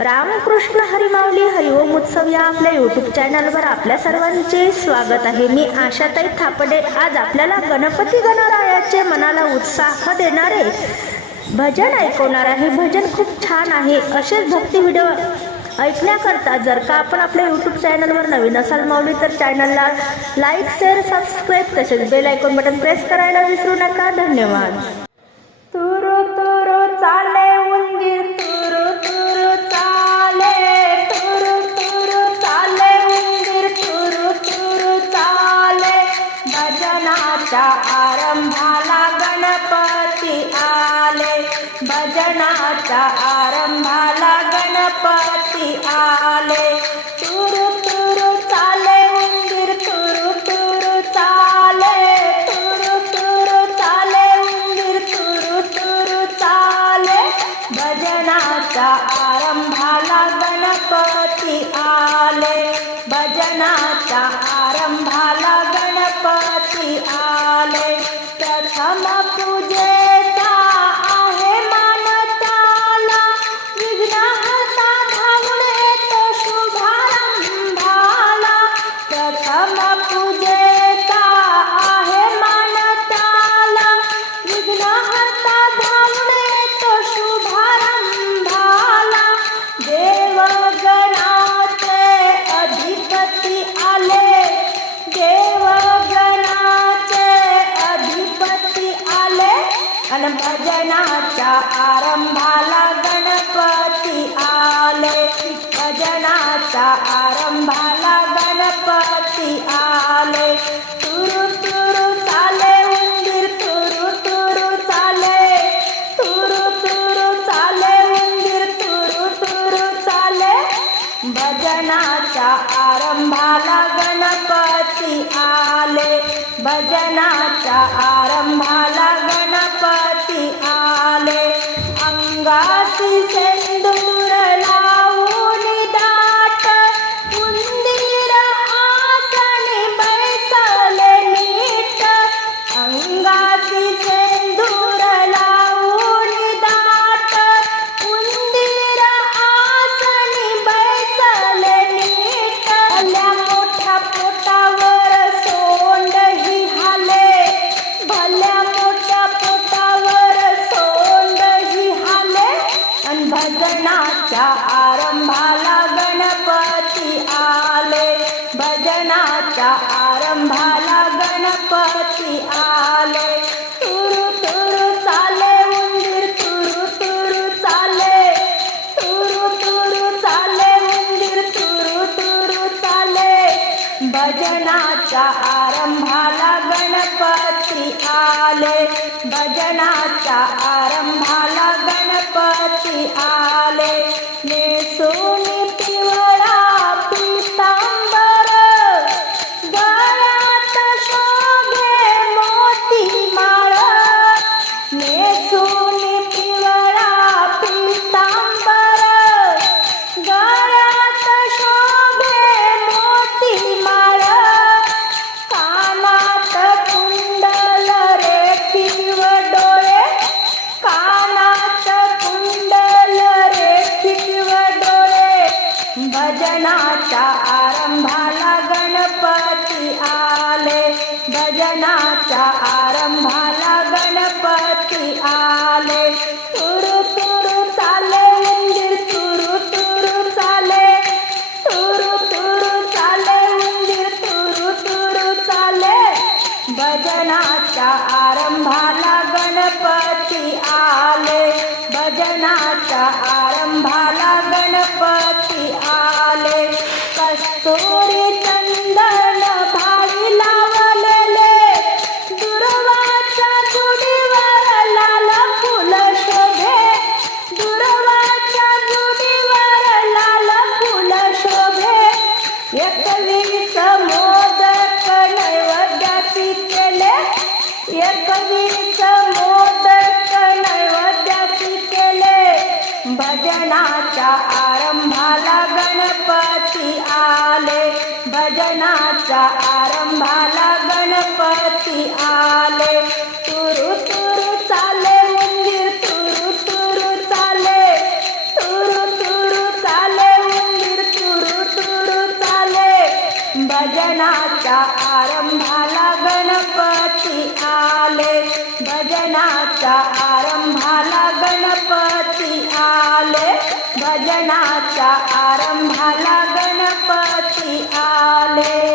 रामकृष्ण हरिमावली हरिओम उत्सव या आपल्या यूट्यूब चॅनलवर आपल्या सर्वांचे स्वागत आहे. मी आशाताई थापडे. आज आपल्याला गणपती गणरायाचे मनाला उत्साह देणारे भजन ऐकवणार आहे. भजन खूप छान आहे. असेच भक्ती व्हिडिओ ऐकण्याकरता जर का आपण आपल्या यूट्यूब चॅनलवर नवीन असाल माऊली तर चॅनलला लाईक शेअर सबस्क्राईब तसेच बेल आयकॉन बटन प्रेस करायला विसरू नका. धन्यवाद. चा आरंभाला गणपती आले. तुरु तुरु चाले उंदीर तुरु तुरु चाले. तुरु तुरु चाले उंदीर तुरु तुरु चाले. भजनाचा आरंभाला गणपती आले. I'm not. आणि भजनाच्या आरंभाला गणपती आले. भजनाच्या आरंभाला गणपती आले. तुरु तुरु चाले उंदीर तुरु तुरु चाले. तुरु तुरु चाले उंदीर तुरु तुरु चाले. भजनाच्या आरंभाला गणपती आले. भजनाच्या आरंभाला गणपती आरंभाला गणपती आले. तुरु तुरु चाले उंदीर तुरु तुरु चाले. तुरु तुरु चाले उंदीर तुरु तुरु चाले. भजनाच्या आरंभाला गणपती आले. भजनाच्या आरंभाला गणपती आले. नेसोनी सोनी गणपती आले. भजनाच्या आरंभाला गणपती आले. कस्तुरी चंदन भारी लावलेले. दुर्वाच्या गुडीवर लाल फुल शोभे. दुर्वाच्या गुडीवर लाल फुल शोभे. एकवीस मोदक नैवेद्याची केले. एकवीस स्तंभाला गणपती आले. तुरु तुरु चाले मंदिर तुरु तुरु चाले. तुरु तुरु चाले मंदिर तुरु तुरु चाले. भजनाचा आरंभाला गणपती आले. भजनाचा आरंभाला गणपती आले. भजनाचा आरंभाला गणपती आले.